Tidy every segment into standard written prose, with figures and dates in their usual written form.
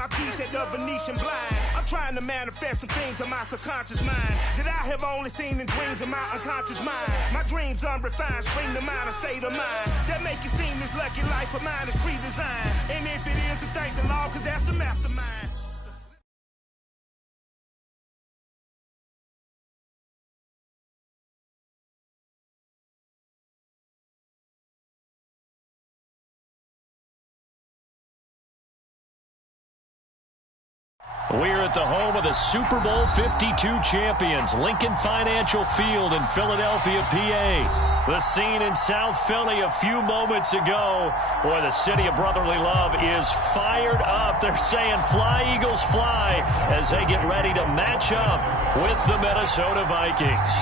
my piece at the Venetian blinds. I'm trying to manifest some things in my subconscious mind that I have only seen in dreams of my unconscious mind. My dreams unrefined, spring to mind, a state of mind that make it seem this lucky life of mine is pre-designed. And if it is, then thank the Lord, cause that's the mastermind. We're at the home of the Super Bowl 52 champions, Lincoln Financial Field in Philadelphia, PA. The scene in South Philly a few moments ago. Boy, the city of brotherly love is fired up. They're saying fly, Eagles, fly, as they get ready to match up with the Minnesota Vikings.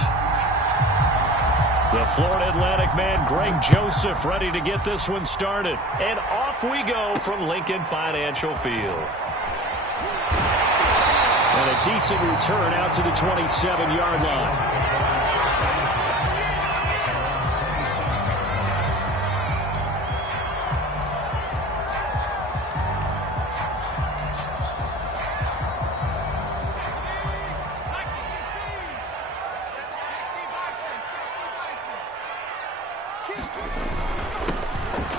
The Florida Atlantic man, Greg Joseph, ready to get this one started. And off we go from Lincoln Financial Field. And a decent return out to the 27-yard line.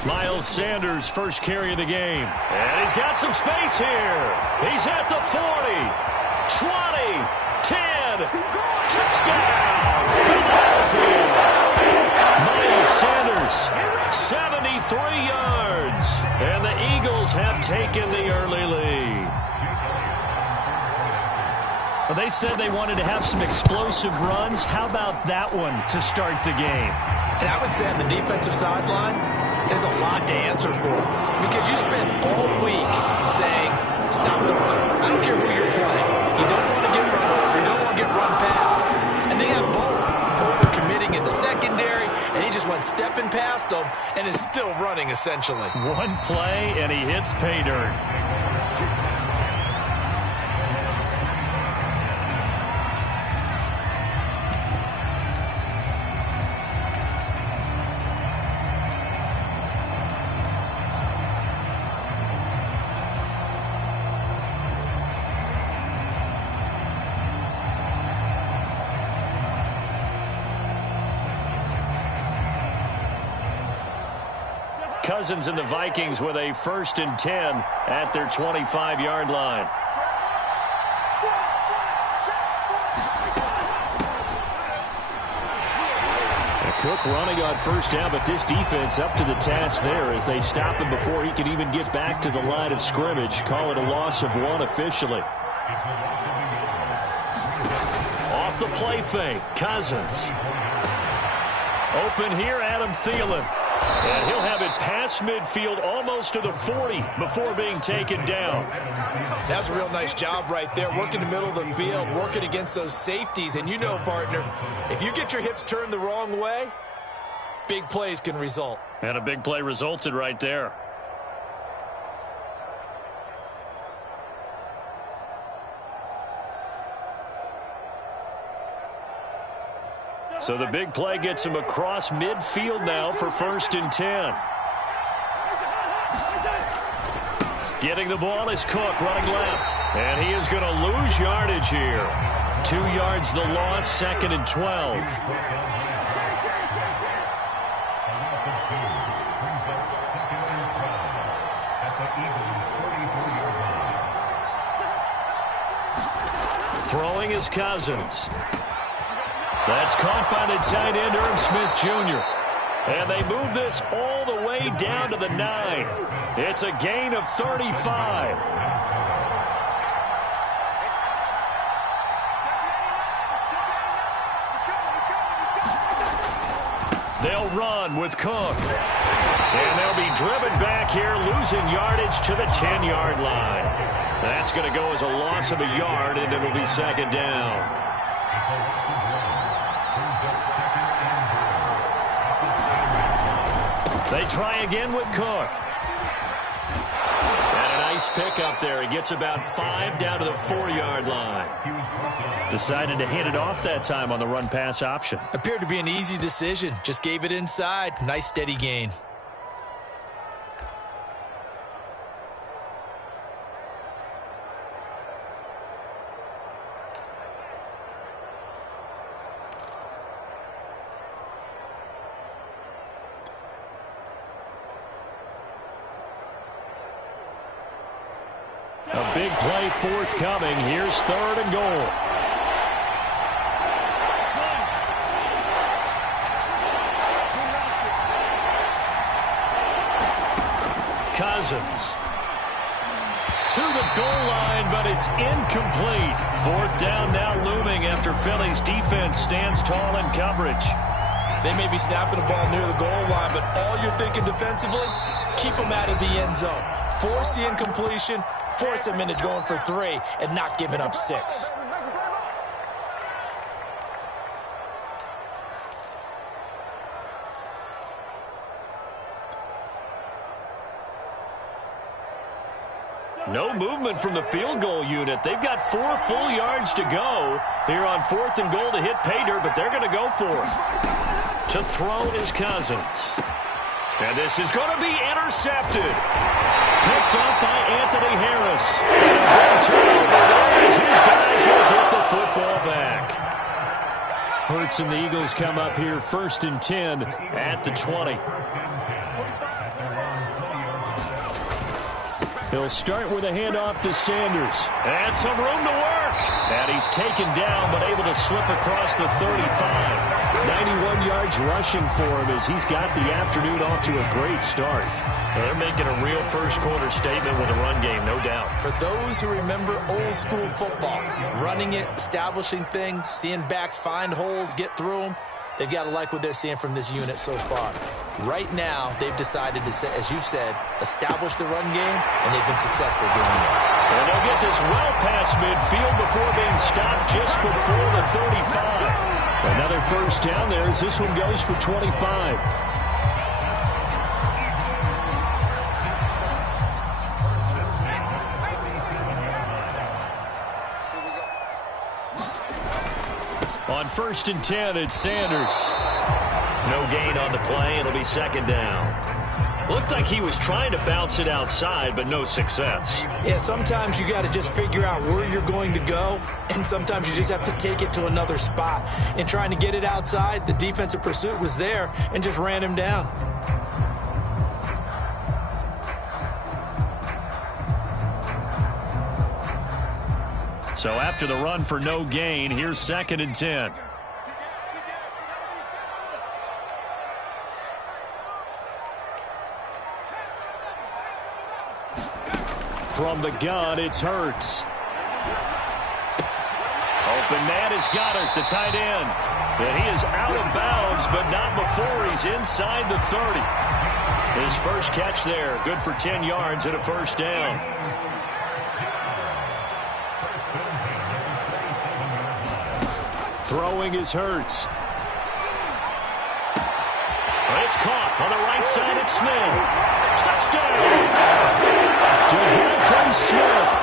Miles Sanders, first carry of the game. And he's got some space here. He's at the 40. 20, 10, touchdown, Philadelphia. Miles Sanders, 73 yards. And the Eagles have taken the early lead. Well, they said they wanted to have some explosive runs. How about that one to start the game? And I would say on the defensive sideline, there's a lot to answer for. Because you spend all week saying, stop the run. I don't care who you're playing. You don't want to get run over. You don't want to get run past. And they have both over-committing in the secondary, and he just went stepping past them and is still running, essentially. One play, and he hits pay dirt. Cousins and the Vikings with a 1st and 10 at their 25-yard line. Cook running on first down, but this defense up to the task there as they stop him before he can even get back to the line of scrimmage. Call it a loss of 1 officially. Off the play fake, Cousins. Open here, Adam Thielen. And he'll have it past midfield almost to the 40 before being taken down. That's a real nice job right there, working the middle of the field, working against those safeties. And you know, partner, if you get your hips turned the wrong way, big plays can result. And a big play resulted right there. So the big play gets him across midfield now for 1st and 10. Getting the ball is Cook running left. And he is going to lose yardage here. 2 yards the loss, 2nd and 12. Throwing is Cousins. That's caught by the tight end, Irv Smith Jr. And they move this all the way down to the 9. It's a gain of 35. They'll run with Cook. And they'll be driven back here, losing yardage to the 10-yard line. That's going to go as a loss of a yard, and it'll be 2nd down. They try again with Cook. And a nice pick up there. He gets about 5 down to the 4-yard line. Decided to hand it off that time on the run-pass option. Appeared to be an easy decision. Just gave it inside. Nice steady gain. A big play forthcoming. Here's 3rd and goal. Cousins to the goal line, but it's incomplete. 4th down now looming after Philly's defense stands tall in coverage. They may be snapping the ball near the goal line, but all you're thinking defensively, keep them out of the end zone. Force the incompletion, force them into going for 3, and not giving up 6. No movement from the field goal unit. They've got 4 full yards to go here on 4th and goal to hit pay dirt, but they're going to go for it. To throw is Cousins. And this is going to be intercepted. Picked up by Anthony Harris. And a big turnover there as his guys will get the football back. Hurts and the Eagles come up here 1st and 10 at the 20. He'll start with a handoff to Sanders. And some room to work. And he's taken down, but able to slip across the 35. 91 yards rushing for him as he's got the afternoon off to a great start. Well, they're making a real first-quarter statement with a run game, no doubt. For those who remember old-school football, running it, establishing things, seeing backs find holes, get through them, they've got to like what they're seeing from this unit so far. Right now, they've decided to, as you've said, establish the run game, and they've been successful doing that. And they'll get this well past midfield before being stopped just before the 35. Another 1st down there as this one goes for 25. On 1st and 10, it's Sanders. No gain on the play. It'll be 2nd down. Looked like he was trying to bounce it outside, but no success. Yeah, sometimes you got to just figure out where you're going to go, and sometimes you just have to take it to another spot. And trying to get it outside, the defensive pursuit was there and just ran him down. So after the run for no gain, here's 2nd and 10. From the gun, it's Hurts. Open man is Goddard, the tight end. And he is out of bounds, but not before he's inside the 30. His first catch there, good for 10 yards and a 1st down. Throwing is Hurts. It's caught on the right side at Smith. Touchdown! Devontae Smith,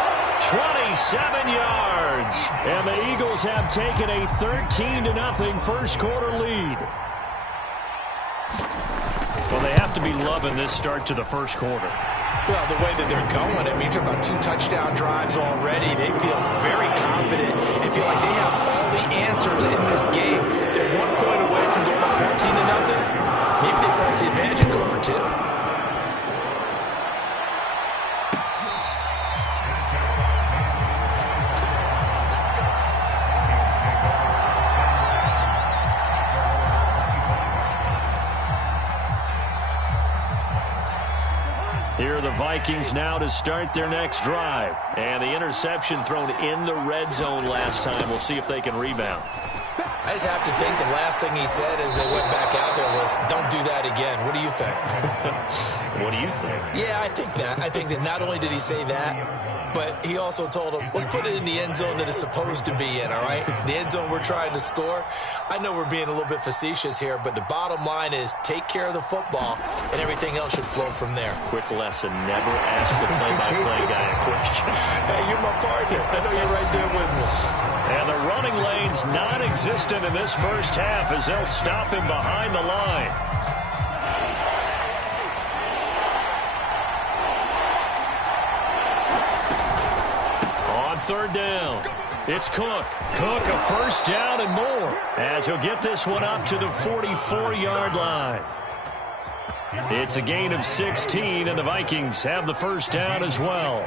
27 yards. And the Eagles have taken a 13-0 first-quarter lead. Well, they have to be loving this start to the first quarter. Well, the way that they're going, I mean, you're talking about 2 touchdown drives already. They feel very confident and feel like they have all the answers in this game. They're 1 point away from going up 14-0. Maybe they press the advantage and go for 2. Here are the Vikings now to start their next drive. And the interception thrown in the red zone last time. We'll see if they can rebound. I just have to think the last thing he said as they went back out there was, don't do that again. What do you think? What do you think? Yeah, I think that. I think that not only did he say that, but he also told him, let's put it in the end zone that it's supposed to be in, all right? The end zone we're trying to score. I know we're being a little bit facetious here, but the bottom line is take care of the football, and everything else should flow from there. Quick lesson, never ask the play-by-play guy a question. Hey, you're my partner. I know you're right there with me. And the running lane's non-existent in this first half as they'll stop him behind the line. On 3rd down, it's Cook. Cook a 1st down and more as he'll get this one up to the 44-yard line. It's a gain of 16, and the Vikings have the 1st down as well.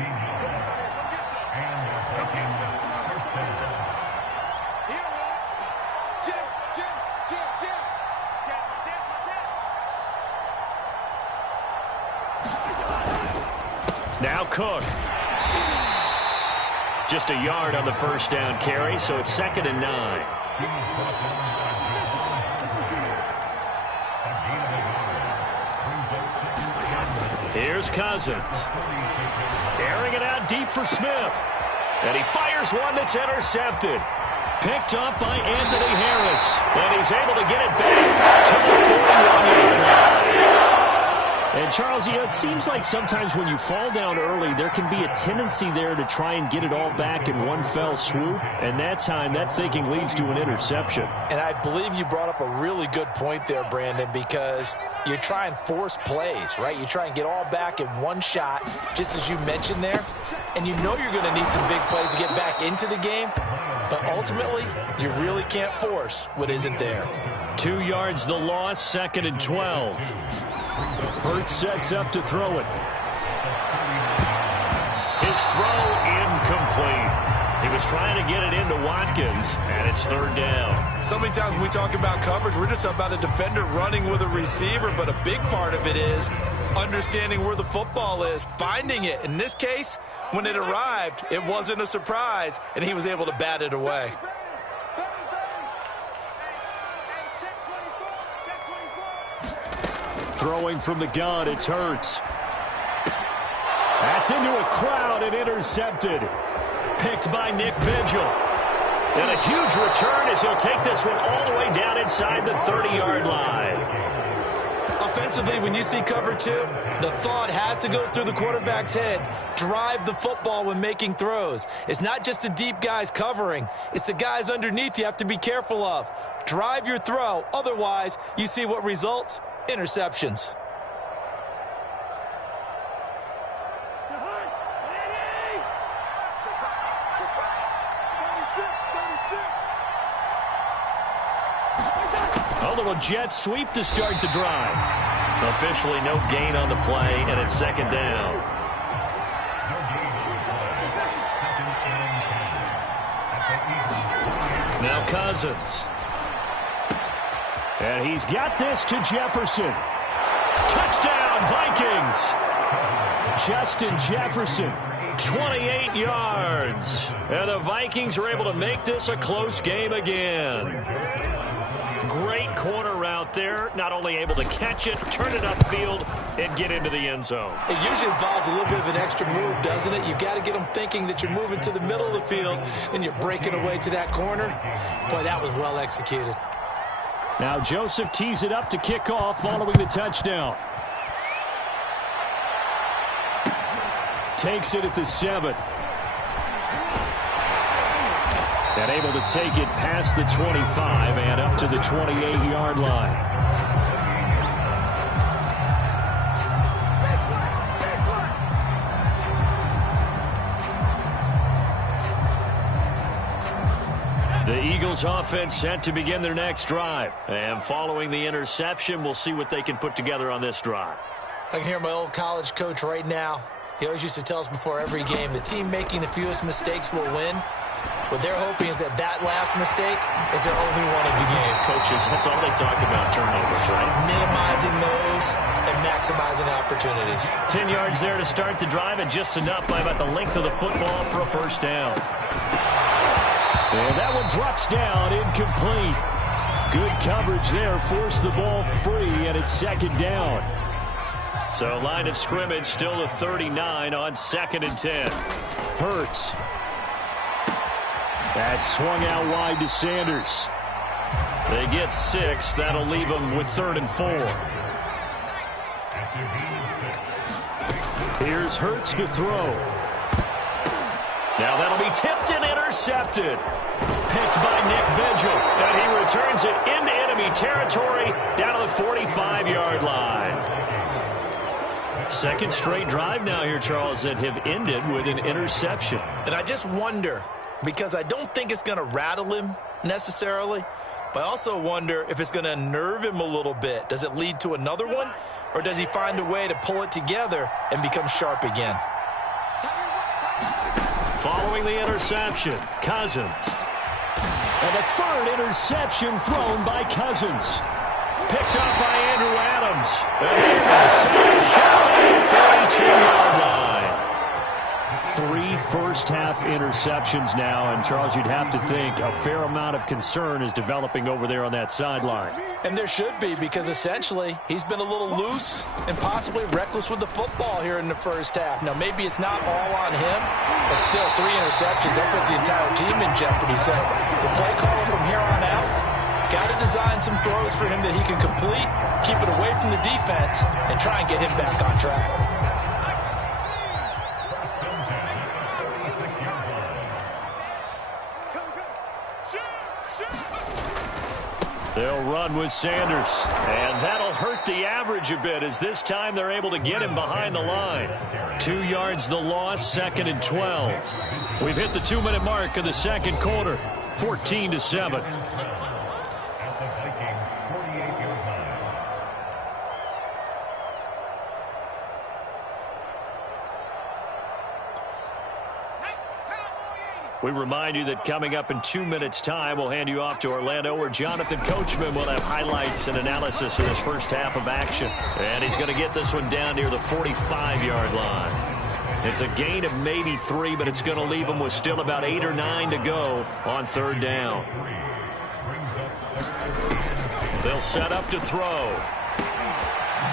Cook. Just a yard on the first down carry, so it's 2nd and 9. Here's Cousins. Airing it out deep for Smith. And he fires one that's intercepted. Picked up by Anthony Harris. And he's able to get it back to the 41-yard line. And, Charles, you know, it seems like sometimes when you fall down early, there can be a tendency there to try and get it all back in one fell swoop. And that time, that thinking leads to an interception. And I believe you brought up a really good point there, Brandon, because you try and force plays, right? You try and get all back in one shot, just as you mentioned there. And you know you're going to need some big plays to get back into the game. But ultimately, you really can't force what isn't there. 2 yards the loss, 2nd and 12. Hurts sets up to throw it. His throw incomplete. He was trying to get it into Watkins, and it's 3rd down. So many times when we talk about coverage, we're just about a defender running with a receiver, but a big part of it is understanding where the football is, finding it. In this case, when it arrived, it wasn't a surprise, and he was able to bat it away. Throwing from the gun, it's Hurts. That's into a crowd and intercepted. Picked by Nick Vigil. And a huge return as he'll take this one all the way down inside the 30-yard line. Offensively, when you see cover 2, the thought has to go through the quarterback's head. Drive the football when making throws. It's not just the deep guys covering. It's the guys underneath you have to be careful of. Drive your throw. Otherwise, you see what results? Interceptions. A little jet sweep to start the drive. Officially no gain on the play, and it's 2nd down. Now Cousins. And he's got this to Jefferson. Touchdown, Vikings. Justin Jefferson, 28 yards. And the Vikings are able to make this a close game again. Great corner route there. Not only able to catch it, turn it upfield, and get into the end zone. It usually involves a little bit of an extra move, doesn't it? You've got to get them thinking that you're moving to the middle of the field, and you're breaking away to that corner. Boy, that was well executed. Now Joseph tees it up to kick off following the touchdown. Takes it at the 7. And able to take it past the 25 and up to the 28-yard line. The Eagles offense set to begin their next drive. And following the interception, we'll see what they can put together on this drive. I can hear my old college coach right now. He always used to tell us before every game, the team making the fewest mistakes will win. What they're hoping is that that last mistake is their only one of the game. Coaches, that's all they talk about, turnovers, right? Minimizing those and maximizing opportunities. 10 yards there to start the drive, and just enough by about the length of the football for a first down. And that one drops down, incomplete. Good coverage there, forced the ball free, and it's 2nd down. So line of scrimmage still the 39 on 2nd and 10. Hurts. That's swung out wide to Sanders. They get 6. That'll leave them with 3rd and 4. Here's Hurts to throw. Now that'll be tipped and intercepted. Picked by Nick Vigil. And he returns it into enemy territory down to the 45-yard line. 2nd straight drive now here, Charles, that have ended with an interception. And I just wonder, because I don't think it's going to rattle him necessarily, but I also wonder if it's going to unnerve him a little bit. Does it lead to another one, or does he find a way to pull it together and become sharp again? Following the interception, Cousins. And a 3rd interception thrown by Cousins. Picked up by Andrew Adams. And a second shot at the 32-yard line. 3 first-half interceptions now, and Charles, you'd have to think a fair amount of concern is developing over there on that sideline. And there should be, because essentially he's been a little loose and possibly reckless with the football here in the first half. Now, maybe it's not all on him, but still 3 interceptions. That puts the entire team in jeopardy. So the play caller from here on out got to design some throws for him that he can complete, keep it away from the defense, and try and get him back on track. They'll run with Sanders, and that'll hurt the average a bit as this time they're able to get him behind the line. 2 yards the loss, 2nd and 12. We've hit the 2-minute mark of the second quarter, 14-7. We remind you that coming up in 2 minutes' time, we'll hand you off to Orlando, where Jonathan Coachman will have highlights and analysis of this first half of action. And he's going to get this one down near the 45-yard line. It's a gain of maybe 3, but it's going to leave them with still about 8 or 9 to go on 3rd down. They'll set up to throw.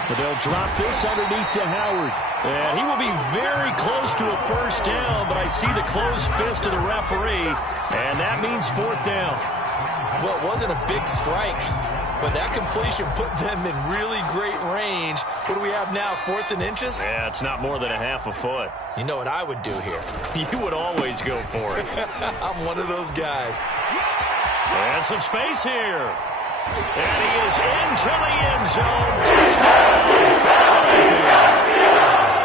But they'll drop this underneath to Howard. And he will be very close to a first down, but I see the closed fist of the referee, and that means 4th down. Well, it wasn't a big strike, but that completion put them in really great range. What do we have now, 4th and inches? Yeah, it's not more than a half a foot. You know what I would do here? You would always go for it. I'm one of those guys. And some space here. And he is into the end zone. Touchdown.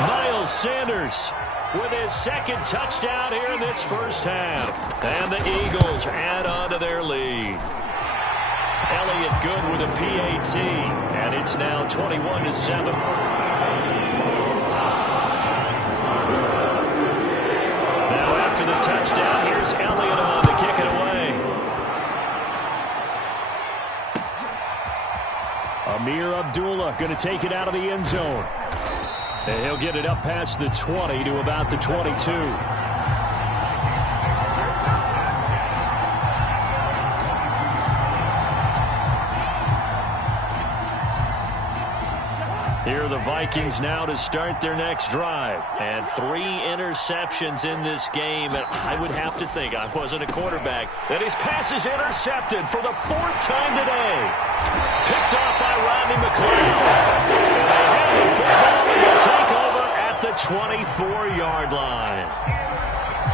Miles Sanders with his 2nd touchdown here in this first half. And the Eagles add on to their lead. Elliott Good with a PAT. And it's now 21-7. Now after the touchdown, here's Elliott on to kick it away. Amir Abdullah going to take it out of the end zone. And he'll get it up past the 20 to about the 22. Here are the Vikings now to start their next drive. And 3 interceptions in this game. And I would have to think, I wasn't a quarterback, that his pass is intercepted for the 4th time today. Picked off by Rodney McLeod. And they have the football and will take over at the 24-yard line.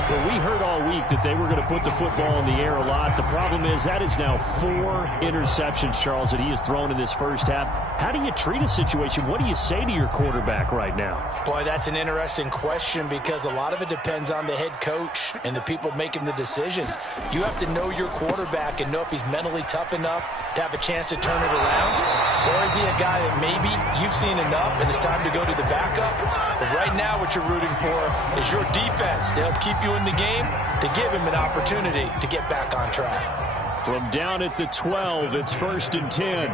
Well, we heard all week that they were going to put the football in the air a lot. The problem is that is now 4 interceptions, Charles, that he has thrown in this first half. How do you treat a situation? What do you say to your quarterback right now? Boy, that's an interesting question because a lot of it depends on the head coach and the people making the decisions. You have to know your quarterback and know if he's mentally tough enough to have a chance to turn it around. Or is he a guy that maybe you've seen enough and it's time to go to the backup? But right now what you're rooting for is your defense to help keep you in the game, to give him an opportunity to get back on track. From down at the 12, it's 1st and 10.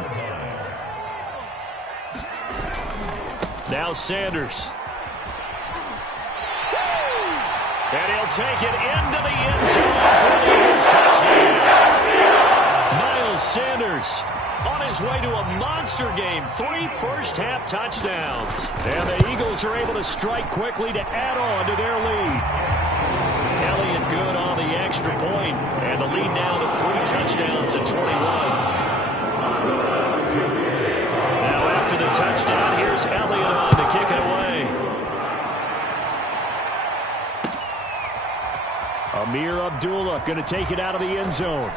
Now Sanders. And he'll take it into the end zone for the Eagles touchdown. Miles Sanders on his way to a monster game. 3 first-half touchdowns. And the Eagles are able to strike quickly to add on to their lead. Elliott Good on the extra point, and the lead now to 3 touchdowns at 21. Now after the touchdown, here's Elliott on to kick it away. Amir Abdullah going to take it out of the end zone.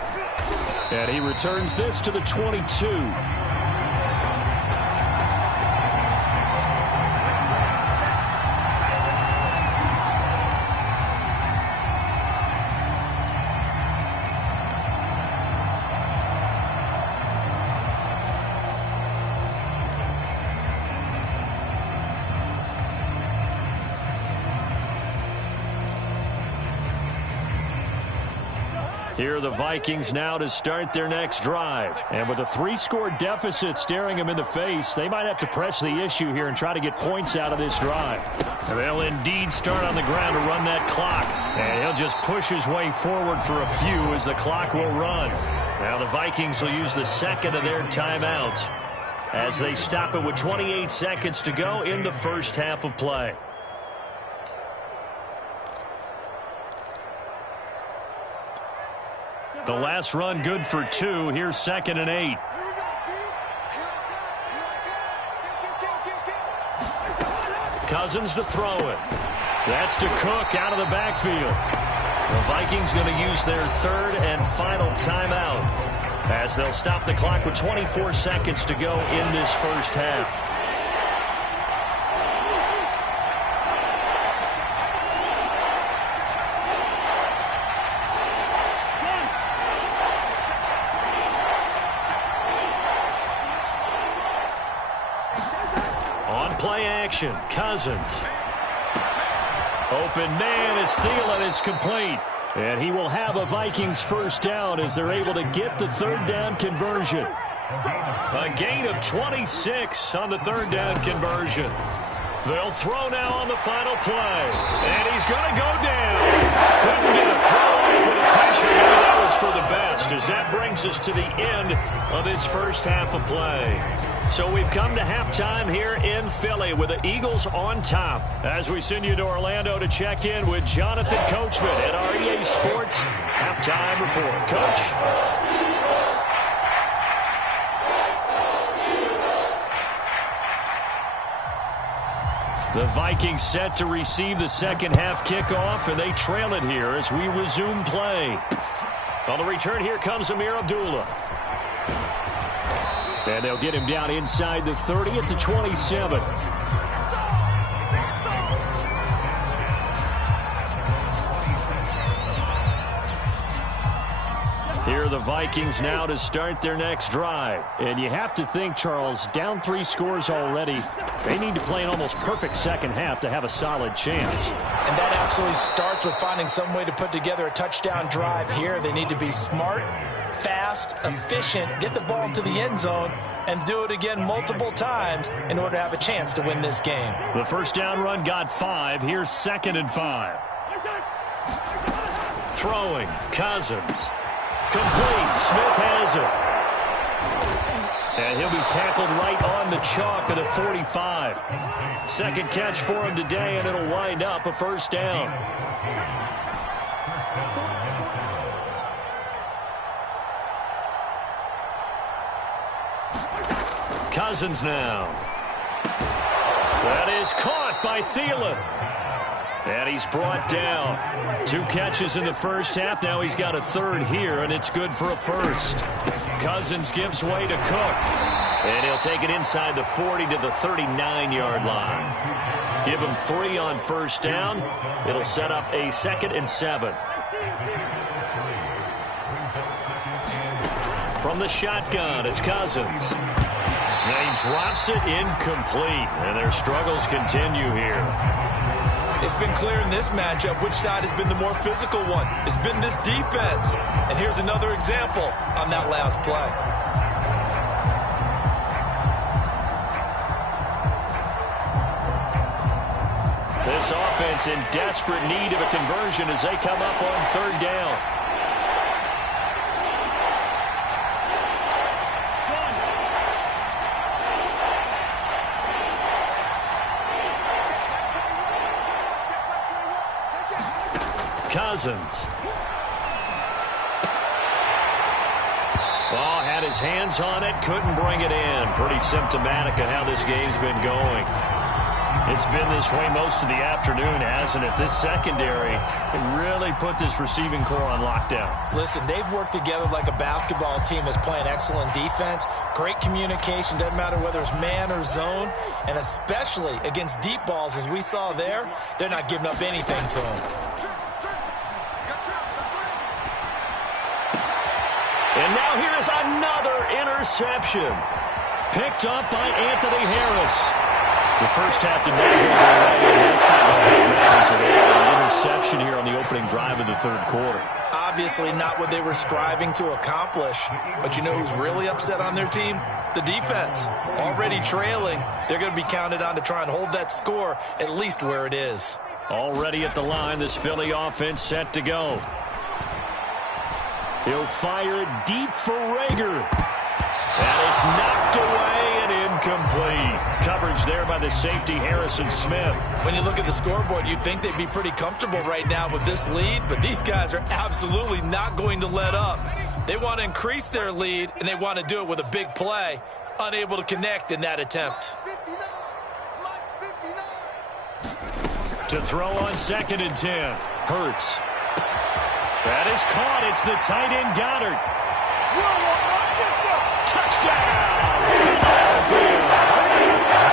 And he returns this to the 22. Here are the Vikings now to start their next drive. And with a 3-score deficit staring them in the face, they might have to press the issue here and try to get points out of this drive. And they'll indeed start on the ground to run that clock. And he'll just push his way forward for a few as the clock will run. Now the Vikings will use the second of their timeouts as they stop it with 28 seconds to go in the first half of play. The last run good for 2. Here's 2nd and 8. Cousins to throw it. That's to Cook out of the backfield. The Vikings going to use their 3rd and final timeout as they'll stop the clock with 24 seconds to go in this first half. Play action. Cousins. Open man is Thielen. It's complete. And he will have a Vikings first down as they're able to get the 3rd down conversion. A gain of 26 on the 3rd down conversion. They'll throw now on the final play. And he's going to go down. Couldn't get a throw off with the pressure. Maybe that was for the best as that brings us to the end of this first half of play. So we've come to halftime here in Philly with the Eagles on top. As we send you to Orlando to check in with Jonathan Coachman at our EA Sports Halftime Report. Coach? The Vikings set to receive the second half kickoff, and they trail it here as we resume play. On the return, here comes Amir Abdullah. And they'll get him down inside the 30 at the 27. Here are the Vikings now to start their next drive. And you have to think, Charles, down 3 scores already. They need to play an almost perfect second half to have a solid chance. And that absolutely starts with finding some way to put together a touchdown drive here. They need to be smart, fast, efficient, get the ball to the end zone, and do it again multiple times in order to have a chance to win this game. The first down run got 5. Here's 2nd and 5. Throwing, Cousins. Complete. Smith has it. And he'll be tackled right on the chalk at the 45. Second catch for him today, and it'll wind up a first down. Cousins now. That is caught by Thielen. And he's brought down. 2 catches in the first half. Now he's got a 3rd here, and it's good for a first. Cousins gives way to Cook. And he'll take it inside the 40 to the 39-yard line. Give him 3 on first down. It'll set up a 2nd and 7. From the shotgun, it's Cousins. Now he drops it incomplete, and their struggles continue here. It's been clear in this matchup which side has been the more physical one. It's been this defense. And here's another example on that last play. This offense in desperate need of a conversion as they come up on 3rd down. Cousins. Ball had his hands on it, couldn't bring it in. Pretty symptomatic of how this game's been going. It's been this way most of the afternoon, hasn't it? This secondary really put this receiving core on lockdown. Listen, they've worked together like a basketball team that's playing excellent defense. Great communication, doesn't matter whether it's man or zone. And especially against deep balls, as we saw there, they're not giving up anything to them. And now here is another interception. Picked up by Anthony Harris. The first half did not go away, and that's not what matters at all. An interception here on the opening drive of the 3rd quarter. obviously not what they were striving to accomplish. But you know who's really upset on their team? The defense. Already trailing, they're going to be counted on to try and hold that score at least where it is. Already at the line, this Philly offense set to go. He'll fire it deep for Rager. And it's knocked away and incomplete. Coverage there by the safety, Harrison Smith. When you look at the scoreboard, you'd think they'd be pretty comfortable right now with this lead, but these guys are absolutely not going to let up. They want to increase their lead, and they want to do it with a big play. Unable to connect in that attempt. To throw on 2nd and 10. Hurts. That is caught. It's the tight end Goddard. Touchdown! Philadelphia.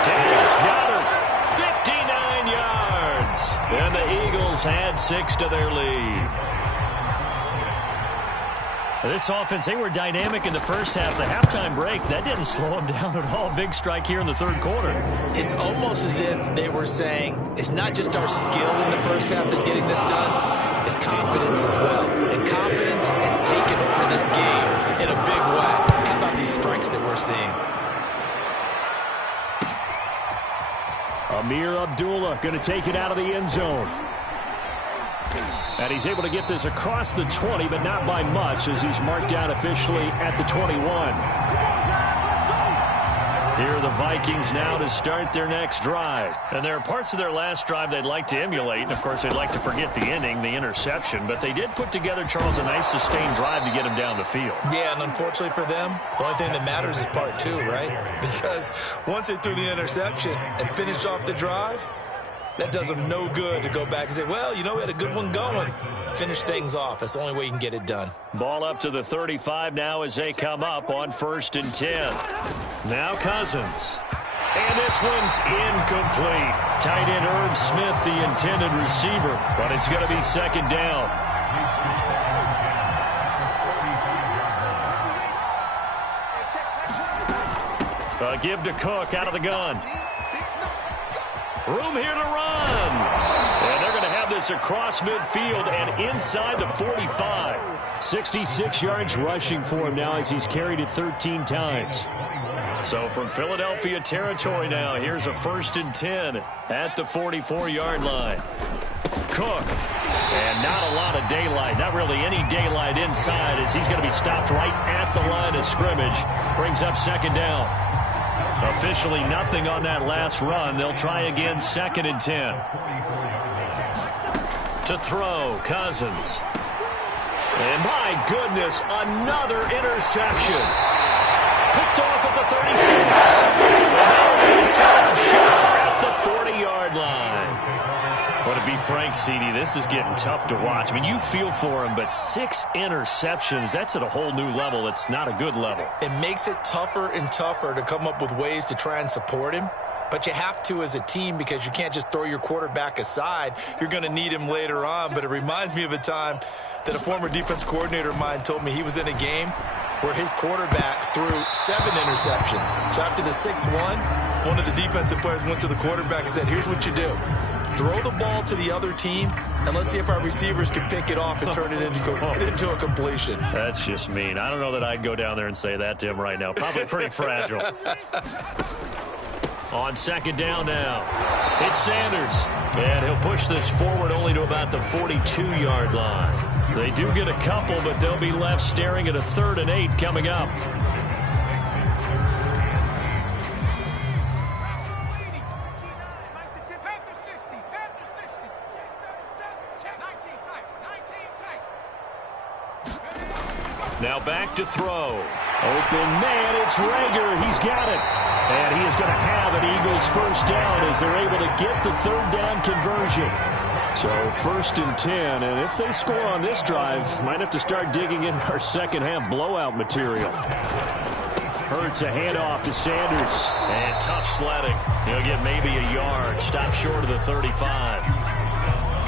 Dennis Goddard, 59 yards. And the Eagles had 6 to their lead. This offense, they were dynamic in the first half. The halftime break, that didn't slow them down at all. Big strike here in the third quarter. It's almost as if they were saying, it's not just our skill in the first half that's getting this done, it's confidence as well. And confidence has taken over this game in a big way. How about these strikes that we're seeing? Amir Abdullah going to take it out of the end zone. And he's able to get this across the 20, but not by much, as he's marked down officially at the 21. Here are the Vikings now to start their next drive. And there are parts of their last drive they'd like to emulate. And, of course, they'd like to forget the ending, the interception. But they did put together, Charles, a nice sustained drive to get him down the field. Yeah, and unfortunately for them, the only thing that matters is part 2, right? Because once they threw the interception and finished off the drive, that does them no good to go back and say, well, you know, we had a good one going. Finish things off. That's the only way you can get it done. Ball up to the 35 now as they come up on 1st and 10. Now Cousins. And this one's incomplete. Tight end Irv Smith, the intended receiver. But it's going to be 2nd down. A give to Cook out of the gun. Room here to run. And they're going to have this across midfield and inside the 45. 66 yards rushing for him now as he's carried it 13 times. So from Philadelphia territory now, here's a 1st and 10 at the 44-yard line. Cook. And not a lot of daylight. Not really any daylight inside as he's going to be stopped right at the line of scrimmage. Brings up 2nd down. Officially nothing on that last run. They'll try again 2nd and 10. To throw, Cousins. And my goodness, another interception. Picked off at the 36. And they set up shot at the 40-yard line. Well, to be frank, CD, this is getting tough to watch. I mean, you feel for him, but 6 interceptions, that's at a whole new level. It's not a good level. It makes it tougher and tougher to come up with ways to try and support him. But you have to as a team because you can't just throw your quarterback aside. You're going to need him later on. But it reminds me of a time that a former defense coordinator of mine told me he was in a game where his quarterback threw 7 interceptions. So after the 6-1, one of the defensive players went to the quarterback and said, here's what you do. Throw the ball to the other team, and let's see if our receivers can pick it off and turn it into a completion. That's just mean. I don't know that I'd go down there and say that to him right now. Probably pretty fragile. On 2nd down now, it's Sanders. And he'll push this forward only to about the 42-yard line. They do get a couple, but they'll be left staring at a 3rd and 8 coming up. Now back to throw. Open man, it's Rager. He's got it. And he is going to have an Eagles 1st down as they're able to get the 3rd down conversion. So 1st and 10, and if they score on this drive, might have to start digging in our second half blowout material. Hurts a handoff to Sanders. And tough sledding. He'll get maybe a yard. Stop short of the 35.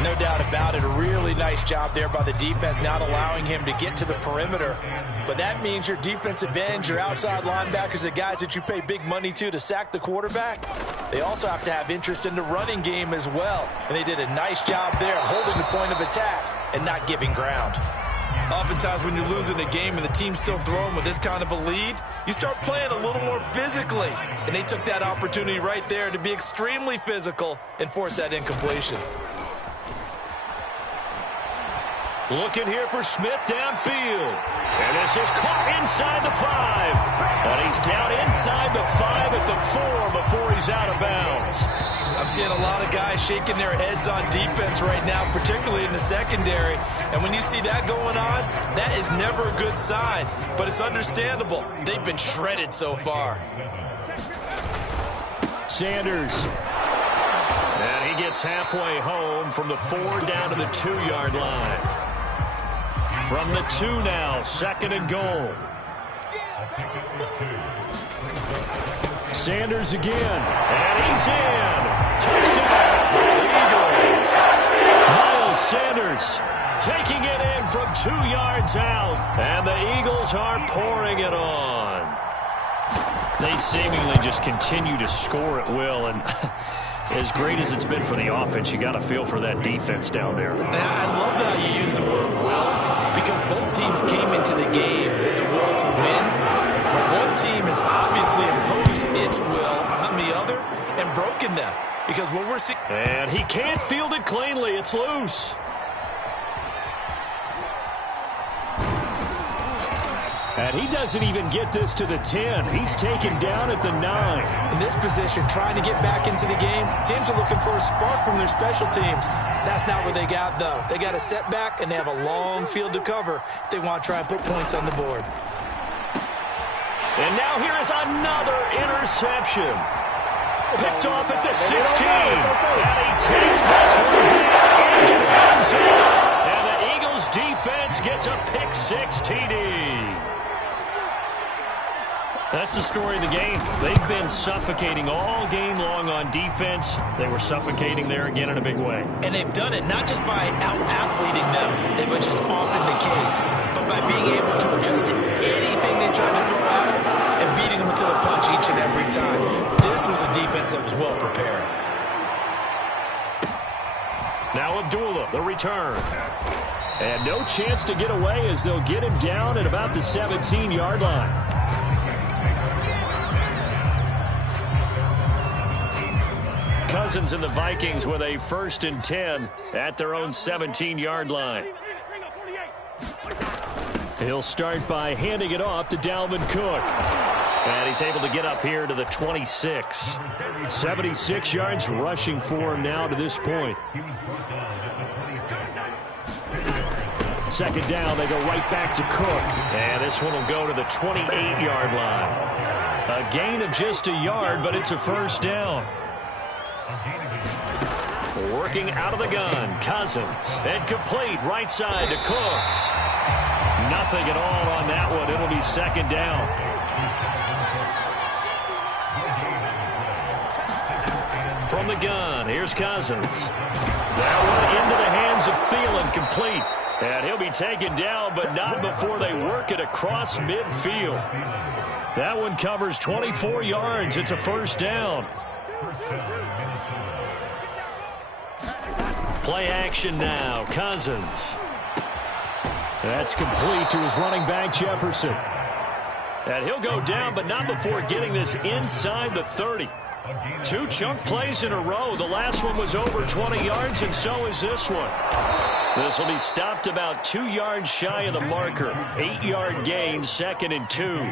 No doubt about it. A really nice job there by the defense, not allowing him to get to the perimeter. But that means your defensive ends, your outside linebackers, the guys that you pay big money to sack the quarterback, they also have to have interest in the running game as well. And they did a nice job there holding the point of attack and not giving ground. Oftentimes when you're losing a game and the team's still throwing with this kind of a lead, you start playing a little more physically. And they took that opportunity right there to be extremely physical and force that incompletion. Looking here for Smith downfield. And this is caught inside the 5. And he's down inside the 5 at the 4 before he's out of bounds. I'm seeing a lot of guys shaking their heads on defense right now, particularly in the secondary. And when you see that going on, that is never a good sign. But it's understandable. They've been shredded so far. Sanders. And he gets halfway home from the 4 down to the 2-yard line. From the 2 now, 2nd and goal. Sanders again, and he's in. Touchdown, Eagles. Miles Sanders taking it in from 2 yards out, and the Eagles are pouring it on. They seemingly just continue to score at will, and as great as it's been for the offense, you got to feel for that defense down there. And I love how you use the word will, because both teams came into the game with the will to win. But one team has obviously imposed its will on the other and broken them. Because what we're seeing... And he can't field it cleanly. It's loose. And he doesn't even get this to the 10. He's taken down at the 9. In this position, trying to get back into the game, teams are looking for a spark from their special teams. That's not what they got, though. They got a setback, and they have a long field to cover if they want to try and put points on the board. And now here is another interception. Picked off at the 16. And he takes this one back into the end zone. And the Eagles defense gets a pick-6 TD. That's the story of the game. They've been suffocating all game long on defense. They were suffocating there again in a big way. And they've done it not just by out-athleting them, which is often the case, but by being able to adjust to anything they try to throw at them and beating them to the punch each and every time. This was a defense that was well prepared. Now Abdullah, the return. And no chance to get away as they'll get him down at about the 17-yard line. Cousins and the Vikings with a 1st and 10 at their own 17-yard line. He'll start by handing it off to Dalvin Cook. And he's able to get up here to the 26. 76 yards rushing for him now to this point. 2nd down, they go right back to Cook. And this one will go to the 28-yard line. A gain of just a yard, but it's a 1st down. Working out of the gun, Cousins. And complete right side to Cook. Nothing at all on that one. It'll be 2nd down. From the gun, here's Cousins. That one into the hands of Thielen, complete. And he'll be taken down, but not before they work it across midfield. That one covers 24 yards. It's a 1st down. Play action now. Cousins. That's complete to his running back, Jefferson. And he'll go down, but not before getting this inside the 30. 2 chunk plays in a row. The last one was over 20 yards, and so is this one. This will be stopped about 2 yards shy of the marker. 8-yard gain, 2nd and 2.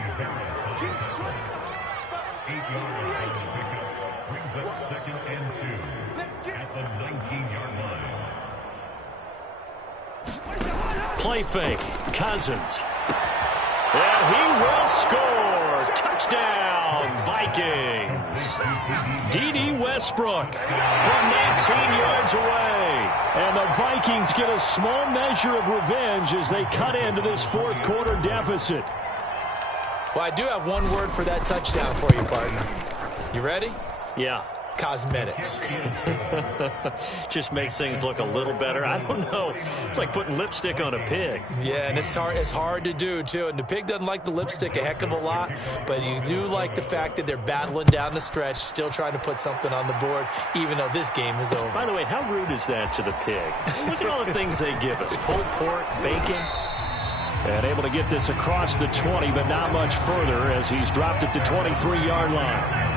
Play fake. Cousins. And he will score. Touchdown, Vikings. D.D. Westbrook from 19 yards away. And the Vikings get a small measure of revenge as they cut into this 4th quarter deficit. Well, I do have one word for that touchdown for you, partner. You ready? Yeah. Cosmetics. Just makes things look a little better. I don't know. It's like putting lipstick on a pig. Yeah, and it's hard to do, too. And the pig doesn't like the lipstick a heck of a lot, but you do like the fact that they're battling down the stretch, still trying to put something on the board, even though this game is over. By the way, how rude is that to the pig? Look at all the things they give us. Pulled pork, bacon. And able to get this across the 20, but not much further as he's dropped it to 23-yard line.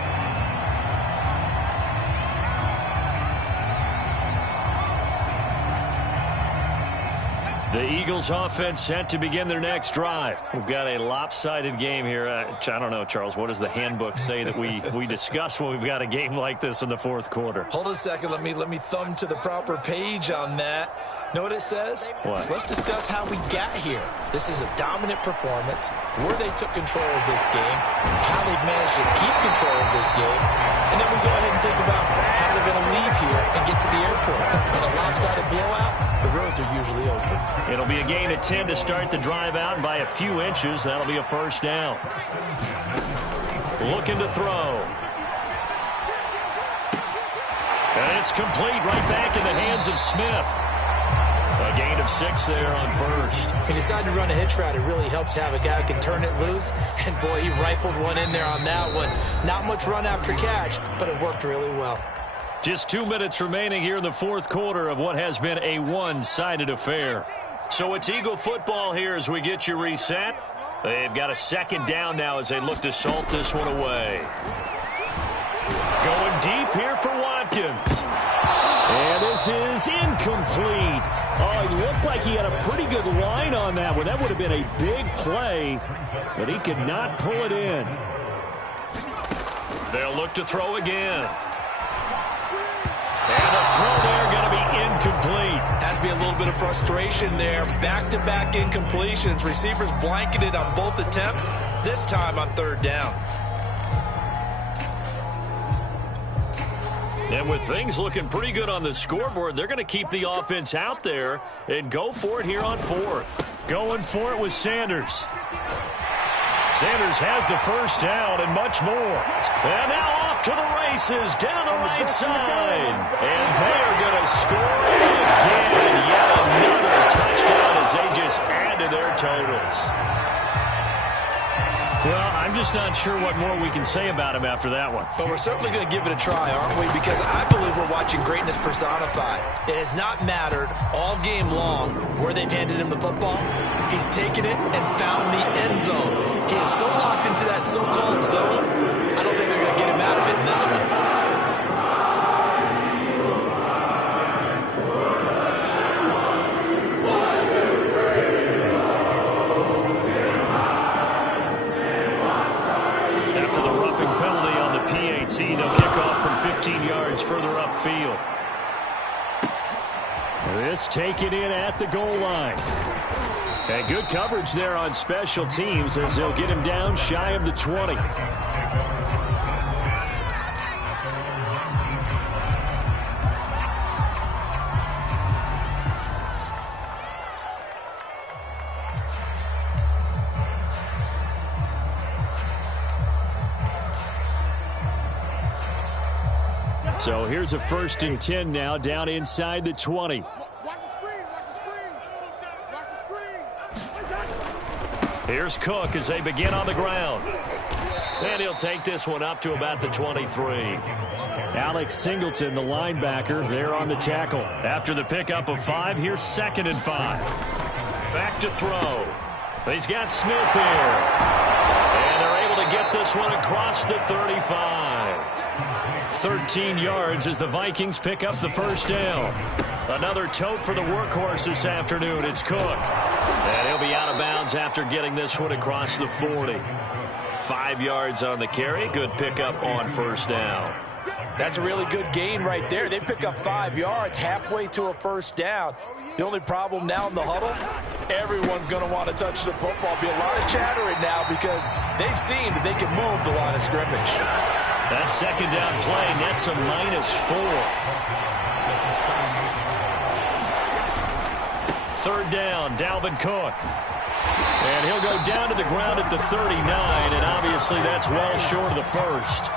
The Eagles offense set to begin their next drive. We've got a lopsided game here. I don't know, Charles, what does the handbook say that we discuss when we've got a game like this in the fourth quarter? Hold on a second. Let me thumb to the proper page on that. Know what it says? What? Let's discuss how we got here. This is a dominant performance, where they took control of this game, how they've managed to keep control of this game, and then we go ahead and think about how they're going to leave here and get to the airport. In a lopsided blowout, the roads are usually open. It'll be a gain of 10 to start the drive out, and by a few inches, that'll be a first down. Looking to throw. And it's complete right back in the hands of Smith. A gain of 6 there on first. He decided to run a hitch route. It really helps to have a guy who can turn it loose. And, boy, he rifled one in there on that one. Not much run after catch, but it worked really well. Just 2 minutes remaining here in the fourth quarter of what has been a one-sided affair. So it's Eagle football here as we get you reset. They've got a second down now as they look to salt this one away. Going deep here for Watkins. And this is incomplete. Oh, it looked like he had a pretty good line on that one. That would have been a big play, but he could not pull it in. They'll look to throw again. And the throw there going to be incomplete. Has to be a little bit of frustration there. Back-to-back incompletions. Receivers blanketed on both attempts, this time on third down. And with things looking pretty good on the scoreboard, they're going to keep the offense out there and go for it here on fourth. Going for it with Sanders. Sanders has the first down and much more. And now off to the races down the right side. And they are going to score again. Yet another touchdown as they just add to their totals. Well, I'm just not sure what more we can say about him after that one. But we're certainly going to give it a try, aren't we? Because I believe we're watching greatness personified. It has not mattered all game long where they've handed him the football. He's taken it and found the end zone. He is so locked into that so-called zone, I don't think they're going to get him out of it in this one. They'll kick off from 15 yards further upfield. This taken in at the goal line. And good coverage there on special teams as they'll get him down shy of the 20. So here's a 1st and 10 now down inside the 20. Here's Cook as they begin on the ground. And he'll take this one up to about the 23. Alex Singleton, the linebacker, there on the tackle. After the pickup of 5, here's 2nd and 5. Back to throw. He's got Smith here. And they're able to get this one across the 35. 13 yards as the Vikings pick up the first down. Another tote for the workhorse this afternoon. It's Cook. And he'll be out of bounds after getting this one across the 40. 5 yards on the carry. Good pickup on first down. That's a really good gain right there. They pick up 5 yards halfway to a first down. The only problem now in the huddle, everyone's going to want to touch the football. Be a lot of chattering now because they've seen that they can move the line of scrimmage. That second down play nets a -4. Third down, Dalvin Cook. And he'll go down to the ground at the 39, and obviously that's well short of the first.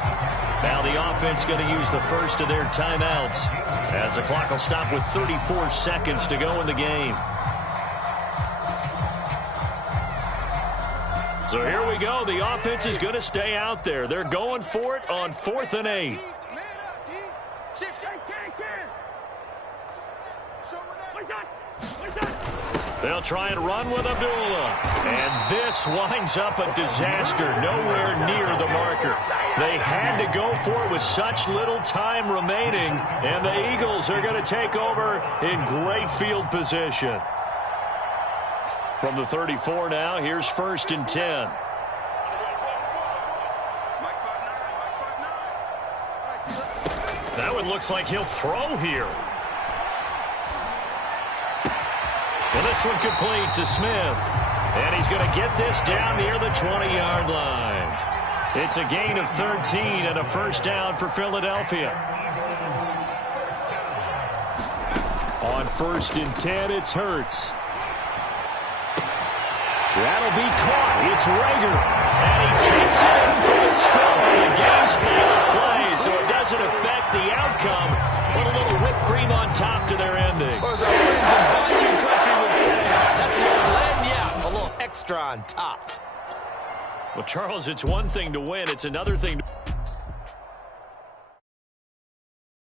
Now the offense going to use the first of their timeouts as the clock will stop with 34 seconds to go in the game. So here we go. The offense is going to stay out there. They're going for it on 4th and 8. They'll try and run with Abdullah. And this winds up a disaster, nowhere near the marker. They had to go for it with such little time remaining, and the Eagles are going to take over in great field position. From the 34 now, here's 1st and 10. That one looks like he'll throw here. And this one complete to Smith. And he's going to get this down near the 20-yard line. It's a gain of 13 and a first down for Philadelphia. On 1st and 10, it's Hurts. That'll be caught. It's Rager. And he takes it in for the score. The game's final play, so it doesn't affect the outcome. Put a little whipped cream on top to their ending. Or as our friends in Bayou Country would say, that's a little lagniappe, a little extra on top. Well, Charles, it's one thing to win. It's another thing to